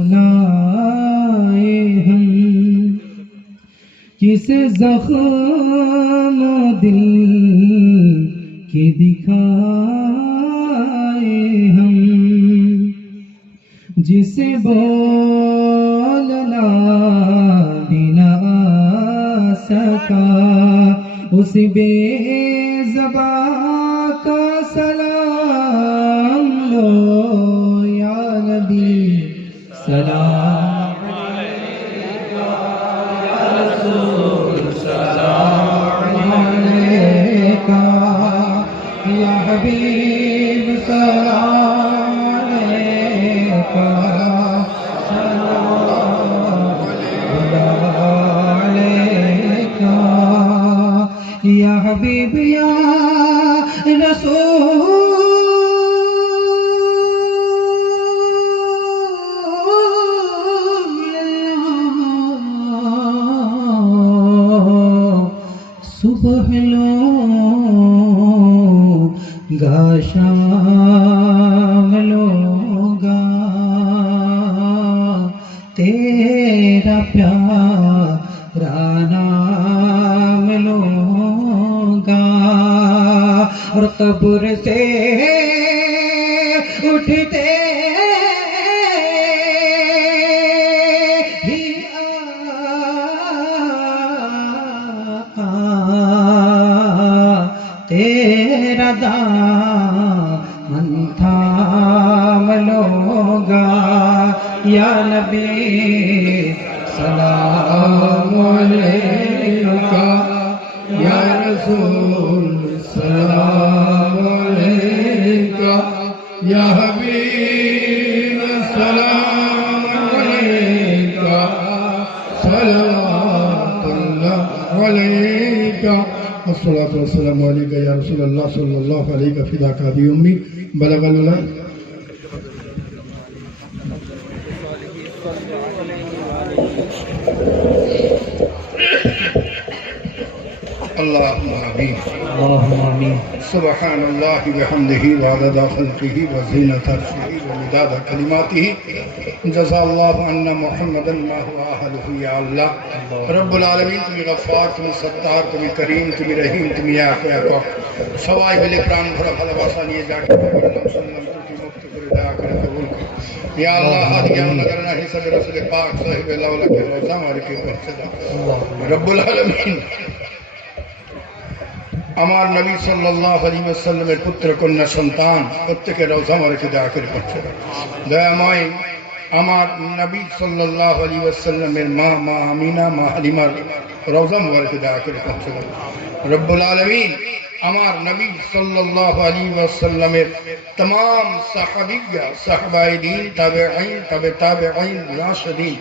सुनाए हम, किसे ज़ख्म दिल के दिखाए हम, जिसे बोलना भी न आ सका उस बेज़बां का सलाम लो या नबी सलाम अलैका या रसूल सलाम अलैका या हबीब सलाम अलैका या हबीब या रसूल सुबह लोगा शाम लोगा तेरा प्यारा नाम लोगा और कब्र से उठते ही तेरा दामन थाम लोगा या नबी सलाम अलैका या रसूल सलाम अलैका या हबीब सलाम अलैका सलावतुल्लाह अलैका अस्सलातु वस्सलामु अलैका या रसूलल्लाह सल्लल्लाहु अलैहि व फिदाका बि उम्मी बलगल उला अल्लाहुम्मा आमीन सुब्हानल्लाहि व हम्दिही व अददा खल्क़िही व ज़ीनता अर्शिही व मिदादा कलिमातिही जज़ाल्लाहु अन्ना मुहम्मदन मा हुवा अहलुहु या अल्लाह रब्बुल आलमीन तुमी गफ्फार तुमी सत्तार तुमी करीम तुमी रहीम तुमी आका सवाई मिले प्राण भरा ভালোবাসা নিয়ে যাকে নাম সুন্নাত তুই মুক্ত করে দয়া করে কবুল কর या अल्लाह हादिया नगर ना हिस्सा रसूल पाक साहिब लौला के रोजा मारे के पहुंचे दा रब्बुल आलमीन আমার নবী সাল্লাল্লাহু আলাইহি ওয়াসাল্লামের পুত্র কন্যা সন্তান প্রত্যেকের রওজা মুবারকে দয়া করে পৌঁছে দাও দয়াময় আমার নবী সাল্লাল্লাহু আলাইহি ওয়াসাল্লামের মা আমিনা মা হালিমার রওজা মুবারকে দয়া করে পৌঁছে দাও রব্বুল আলামিন আমার নবী সাল্লাল্লাহু আলাইহি ওয়াসাল্লামের तमाम সাহাবিয়া সাহাবায়ে দ্বীন তাবেঈন তাবেঈন রাশিদিন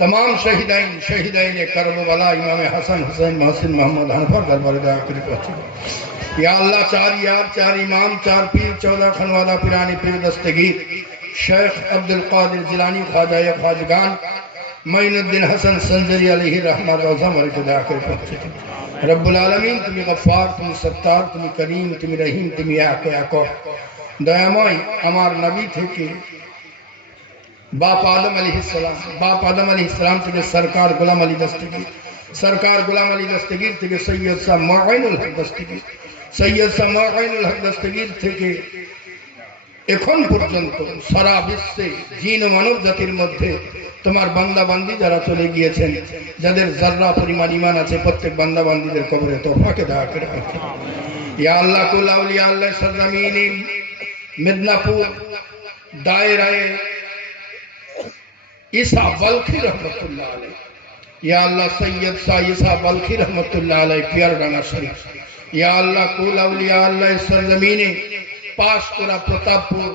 तमाम शहीदाइन करबला इमाम हसन हुसैन महसिन मोहम्मद हनफर दरबार दया कर पहुंचे या अल्लाह चार यार चार इमाम चार पीर 14 खनवादा पिरानी पीर दस्तगीर शेख अब्दुल कादिर जिलानी ख्वाजा ख्वाजगान मोइनुद्दीन हसन संजरी अलैहि रहमत रोजा मरके दया कर पहुंचे रब्बुल आलमीन तुमी गफ्फार तुमी सत्तार तुमी करीम तुमी रहीम तुमी आका दयामय আমার নবী থেকে बाप आदम अलैहिस्सलाम থেকে सरकार गुलाम अली दस्तगीर থেকে सैयद शाह मुईनुल हक दस्तगीर থেকে এখন পর্যন্ত সারা বিশ্বে জিন মানব জাতির মধ্যে তোমার বান্দা বান্দি যারা চলে গিয়েছেন যাদের যারা পরিমাণ ঈমান আছে প্রত্যেক বান্দা বান্দিদের কবরে তওফাকে দয়া করে রাখো ইয়া আল্লাহ কুল আউলিয়া আল্লাহ सरजमीनी मिदनापुर दायराए ईसा बल्खी रहमतुल्लाह अलैह या अल्लाह सैयद शाह ईसा बल्खी रहमतुल्लाह अलैह पियरडांगा शरीफ या अल्लाह कुल औलिया अल्लाह सरजमीने पाशपुरा प्रतापपुर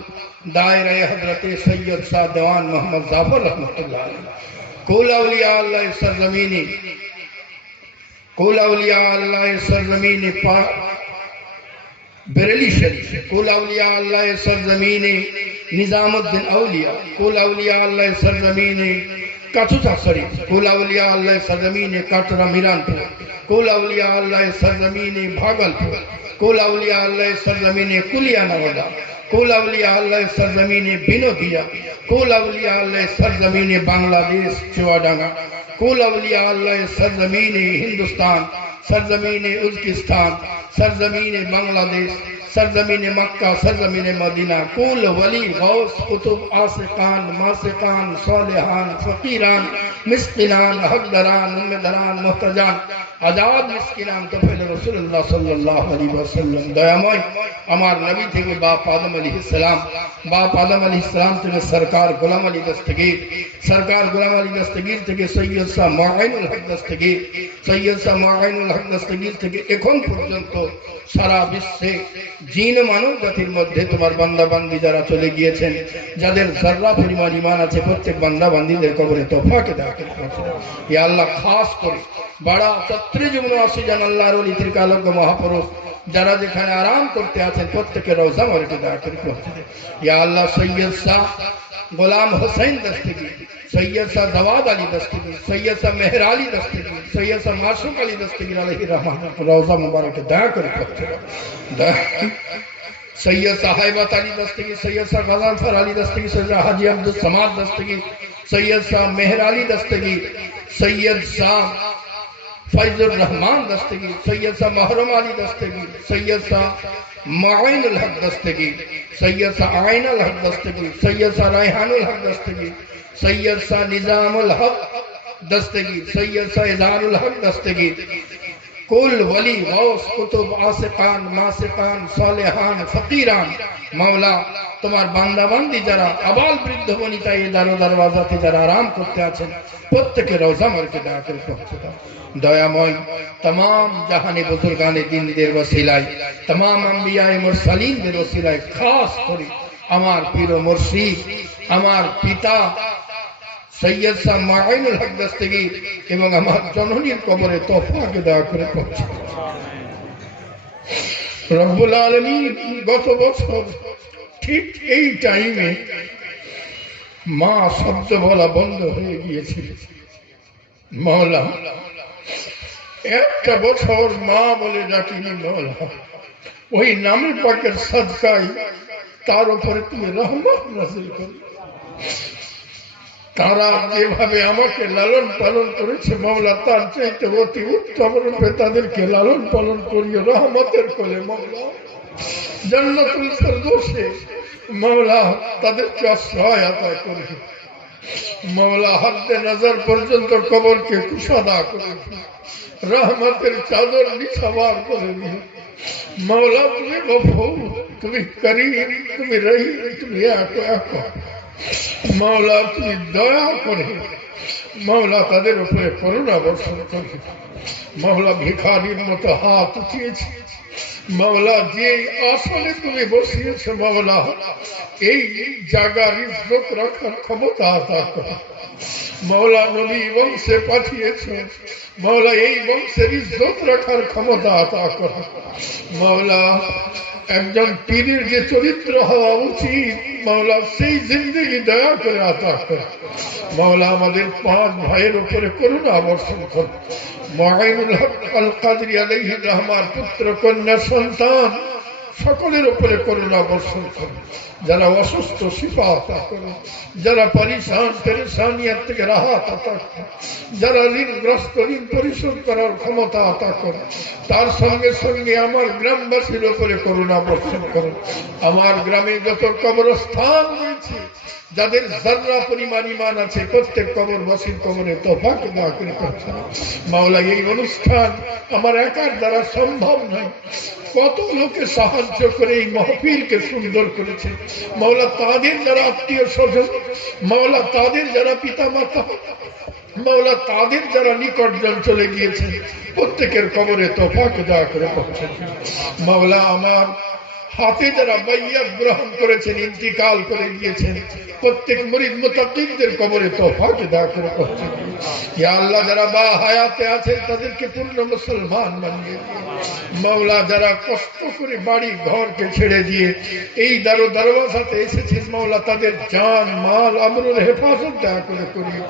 दायरा हजरत सैयद शाह दीवान मोहम्मद जाफर रहमतुल्लाह अलैह कुल औलिया अल्लाह सरजमीने बरेली शरीफ कुल औलिया अल्लाह सरजमीने निजामुद्दीन औलिया कुल औलिया अल्लाह सरजमीने काचुचा शरीफ कुल औलिया अल्लाह सरजमीने काटरा मीरानपुर कुल औलिया अल्लाह सरजमीने भागलपुर कुल औलिया अल्लाह सरजमीने कुलिया नवादा कुल अवलिया अल्लाह सरजमीन बिनोदिया, कुल अवलिया अल्लाह सरजमीन बांग्लादेश चुआडांगा, कुल अवलिया अल्लाह सरजमीन हिंदुस्तान, सरजमीन उज्बेकिस्तान, सरजमीन बांग्लादेश, सरजमीन मक्का, सरजमीन मदीना, कुल वली गौस कुतुब आसिकान मासिकान सालिहान फकीरान मिस्किनान हकदरान उम्मेदरान मुहतजान आजाद मिस्किनान तफेल रसूलुल्लाह सल्लल्लाहु अलैहि वसल्लम दयामय আমার নবী থেকে বাপ আদম আলাইহিস সালাম, বাপ আদম আলাইহিস সালাম থেকে সরকার গোলাম আলী দস্তগীর, সরকার গোলাম আলী দস্তগীর থেকে সৈয়দ শাহ মুআইনুল হক দস্তগীর, সৈয়দ শাহ মুআইনুল হক দস্তগীর থেকে এখন পর্যন্ত সারা বিশ্বে জিন মানব জাতির মধ্যে তোমার বান্দা বান্দি যারা চলে গিয়েছেন, যাদের যারা পরিমাণ ঈমান আছে প্রত্যেক বান্দা বান্দিদের কবরে তোফাকে দাখিল করো ইয়া আল্লাহ। খাস করে বড়া 36 জন 80 জন আল্লাহর ওলি ত্রিকালজ্ঞ মহাপুরুষ যারা যেখানে আরাম করতে আছেন প্রত্যেকের রওজা মুবারকে দাখিল করো ইয়া আল্লাহ। সৈয়দ শাহ গোলাম হোসেন দস্তগীর, সৈয়দ শাহ জওয়াদ আলী দস্তগীর, সৈয়দ শাহ মেহর আলী দস্তগীর, সৈয়দ শাহ মাসুক আলী দস্তগীর আলাইহির রহমান রওজা মুবারকে দাখিল করো। सैयद साहिबत अली दस्तगीर, सैयद शाह गजानफर अली दस्तगीर, सैयद हाजी अब्दुल समाद दस्तगीर, सैयद शाह मेहर अली दस्तगीर, सैयद शाह फैजुर रहमान दस्तगीर, सैयद शाह महरम अली दस्तगीर, सैयद शाह मुआइनुल हक दस्तगीर, सैयद शाह आइनुल हक दस्तगीर, सैयद शाह रेहानुल हक दस्तगीर, सैयद शाह निजामुल हक दस्तगीर, सैयद शाह इजारुल हक दस्तगीर, कुल वली गौस कुतुब आसिकान मासिकान सालिहान फकीरान मौला তোমার বান্দা বান্দি যারা আবাল বৃদ্ধ বনিতা এই দরওয়াজাতে যারা আরাম করতে আছেন প্রত্যেকের রওজা মুবারকে দাখিল করো দয়াময়। तमाम জাহানি বুজুর্গানে দ্বীনদের ওসিলায়, तमाम আম্বিয়ায়ে মুরসালিনদের ওসিলায়, খাস করে আমার পীর ও মুর্শিদ আমার পিতা সৈয়দ শাহ মুআইনুল হক দস্তগীর এবং আমার জননীর কবরে তোফাকে দয়া করে পৌঁছে রব্বুল আলামিন। গত বছর ঠিক এই টাইমে মা শব্দ বলা বন্ধ হয়ে গিয়েছিল। মওলা একটা বছর মা বলে ডাকিনি মওলা, ওই নামে পাকের সাদকায় তার উপরে তুমি রহমত নাযিল করো। তারা যেভাবে আমাকে লালন পালন করেছে মওলা তার চাইতে অতি উত্তম রূপে তাদেরকে লালন পালন করিও রহমতের কোলে মওলা। জান্নাতুল ফিরদৌসে মওলা তাদেরকে আশ্রয় আতা করিও মওলা। হাদ্দে নজর পর্যন্ত কবরকে কুশাদা করে রহমতের চাদর নিছাওয়ার করে দিও মওলা। তুমি গফুর, তুমি করিম, তুমি রহিম, তুমি এক মওলা। তুমি দয়া করে মওলা তাদের উপরে করুণা বর্ষণ করে মওলা। ভিখারির মতো হাত উঠিয়েছে মওলা, যে আসলে তুমি বসিয়েছ মওলা এই জায়গার ইজ্জত রাখার ক্ষমতা আতা করো মওলা। নবী বংশে পাঠিয়েছ মওলা, এই বংশের ইজ্জত রাখার ক্ষমতা আতা করো মওলা। একজন পীরের যে চরিত্র হওয়া উচিত মওলা সেই জিন্দেগি দয়া করে আতা করো মওলা। আমাদের 5 ভাইয়ের উপরে করুণা বর্ষণ করো। মুআইনুল হক আল কাদরি আলাইহির রহমান পুত্র কন্যা সন্তান সকলের উপরে করুণা বর্ষণ করো। যারা অসুস্থ শিফা আতা করো, যারা পরিশান পেরেশানিয়ার থেকে রাহাত আতা করো, যারা ঋণগ্রস্ত ঋণ পরিশোধ করার ক্ষমতা আতা করো। তার সঙ্গে সঙ্গে আমার গ্রামবাসীর উপরে করুণা বর্ষণ করো। আমার গ্রামে যত কবরস্থান রয়েছে যাদের যারা পরিমাণ ঈমান আছে প্রত্যেক কবরবাসীর কবরে তোফাকে দয়া করে করছে মাওলা। এই অনুষ্ঠান আমার একার দ্বারা সম্ভব নয়, কত লোকে সাহায্য করে এই মাহফিলকে সুন্দর করেছে মাওলা। তাদের যারা আত্মীয় স্বজন মাওলা, তাদের যারা পিতা মাতা মাওলা, তাদের যারা নিকটজন চলে গিয়েছেন প্রত্যেকের কবরে তোফাকে দয়া করে পৌঁছে মাওলা। আমার হাতে যারা বাইয়াত গ্রহণ করেছেন ইন্তিকাল করে গিয়েছেন প্রত্যেক মুরিদ মুতাকিদের কবরে তোফাকে দয়া করে পৌঁছে ইয়া আল্লাহ। যারা বা হায়াতে আছেন তাদেরকে পূর্ণ মুসলমান বানিয়ে মাওলা। যারা কষ্ট করে বাড়ি ঘরকে ছেড়ে দিয়ে এই দরওয়াজাতে এসেছেন মাওলা, তাদের জান মাল আমরুল হেফাজত দয়া করে করিও,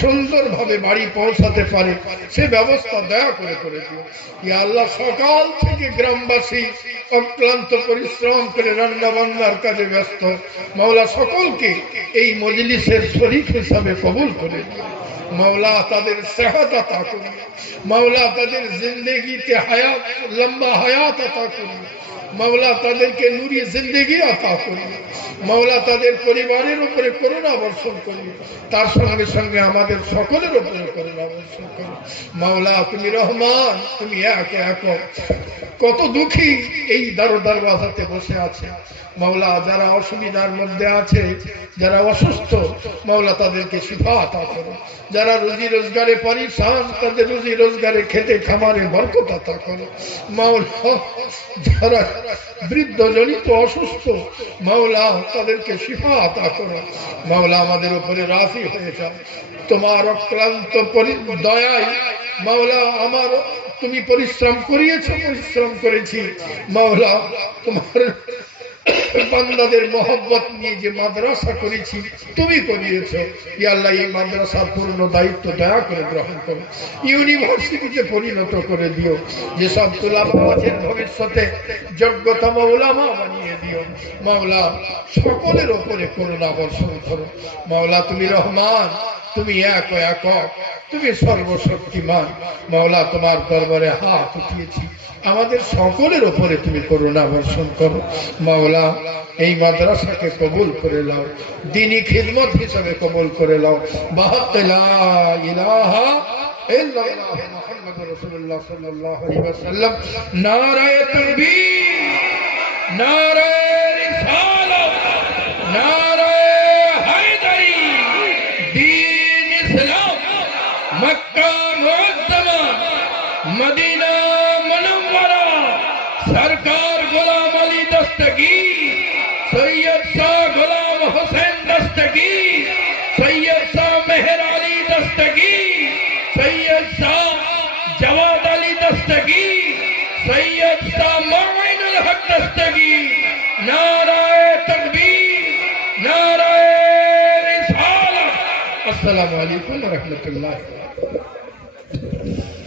সুন্দরভাবে বাড়ি পৌঁছাতে পারে সে ব্যবস্থা দয়া করে দিও ইয়া আল্লাহ। সকাল থেকে গ্রামবাসী অক্লান্ত পরিশ্রম করে রান্না বান্নার কাজে ব্যস্ত, মাওলা সকলকে এই মজলিসের শরীক হিসাবে কবুল করে দিও। মাওলা তাদের সেহত আতা করুন, মাওলা তাদের জিন্দেগিতে হায়াত, লম্বা হায়াত আতা করুন, মাওলা তাদেরকে নূরি জিন্দেগি আতা করুন, মাওলা তাদের পরিবারের উপরে করুণা বর্ষণ করুন, তার সঙ্গে সঙ্গে আমাদের সকলের উপরে করুণা বর্ষণ করুন। মাওলা তুমি রহমান, তুমি এক এক। কত দুঃখী এই দরবাজাতে বসে আছে মাওলা, যারা অসুবিধার মধ্যে আছে, যারা অসুস্থ, মাওলা তাদেরকে শিফা আতা করো। যারা রুজি রোজগারে পরিশ্রাম, তাদের রুজি রোজগারে খেতে খামারে বরকত আতা করো। মাওলা যারা বৃদ্ধ জনিত অসুস্থ, মাওলা তাদেরকে শিফা আতা করো। মাওলা আমাদের উপরে রাজি হয়ে যাও তোমার অক্লান্ত দয়ায়। মাওলা আমার তুমি পরিশ্রম করিয়েছো, পরিশ্রম করেছি মাওলা, তোমার বান্দাদের মহব্বত নিয়ে যে মাদ্রাসা করেছি তুমি করিয়েছ। ইয়া আল্লাহ এই মাদ্রাসার পূর্ণ দায়িত্ব দয়া করে গ্রহণ করো, ইউনিভার্সিটিতে পরিণত করে দিও। যেসব উলামা আছেন ভবিষ্যতে যোগ্যতম উলামা বানিয়ে দিও। মাওলা সকলের ওপরে করুণা বর্ষণ করো। মাওলা তুমি রহমান, তুমি এক একক, তুমি সর্বশক্তিমান। মাওলা তোমার দরবারে হাত উঠিয়েছি, আমাদের সকলের উপরে তুমি করুণা বর্ষণ করো। মাওলা এই মাদ্রাসাকে কবুল করে নাও, দ্বীনি খিদমত হিসাবে কবুল করে নাও। বাহাক্কে লা ইলাহা ইল্লাল্লাহ মুহাম্মাদুর রাসূলুল্লাহ সাল্লাল্লাহু আলাইহি ওয়াসাল্লাম। নারায়ে তাকবীর, নারায়ে রিসালাত, নারায়ে হায়দারি। দ্বীন ইসলাম মক্কা মুআজ্জমা মদিনা মুনव्वरा, सरकार गुलाम अली दस्तगीर, सैयद शाह गुलाम हुसैन दस्तगीर, सैयद शाह मेहर अली दस्तगीर, सैयद शाह जवाद अली दस्तगीर, सैयद शाह मोइनुल हक दस्तगीर। नाराए तकबीर, नाराए रिसालत। अस्सलामु अलैकुम व रहमतुल्लाह।